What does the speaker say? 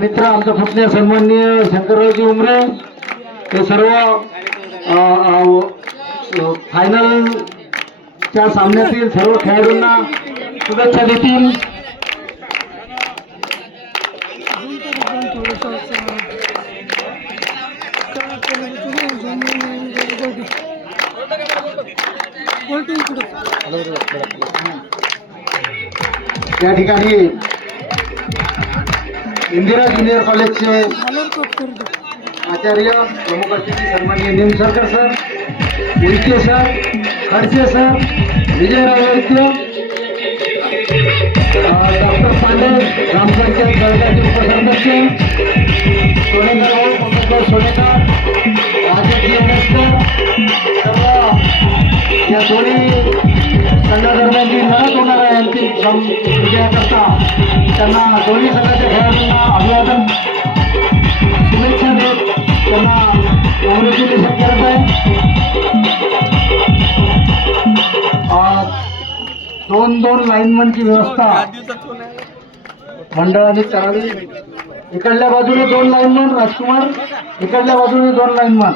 मित्र आमचे पुतणे सन्माननीय शंकररावजी उमरे हे सर्व फायनलच्या सामन्यातील सर्व खेळाडूंना शुभेच्छा देतील. या ठिकाणी इंदिरा ज्युनियर कॉलेजचे आचार्य प्रमुख अतिथी सन्माननीय Nimsarkar sir, Uike sir, Khadse sir, Vijayrao Vaidya, doctor Pande, gram panchayat जळगावचे उपसरपंच, सोनेकर सोनेकर, राजकीय नेस्कर, सर्व या दोन्ही संघादरम्यान जी लढत होणार आहे अंतिम विजयाकरता त्यांना दोन्ही संघाच्या खेळाडूंना अभिवादन शुभेच्छा देत त्यांना काँग्रेसची निषेध करत आहे. 2-2 लाईनमनची व्यवस्था मंडळाने करावी. इकडल्या बाजूने 2 लाईनमन राजकुमार, इकडल्या बाजूने 2 लाईनमन.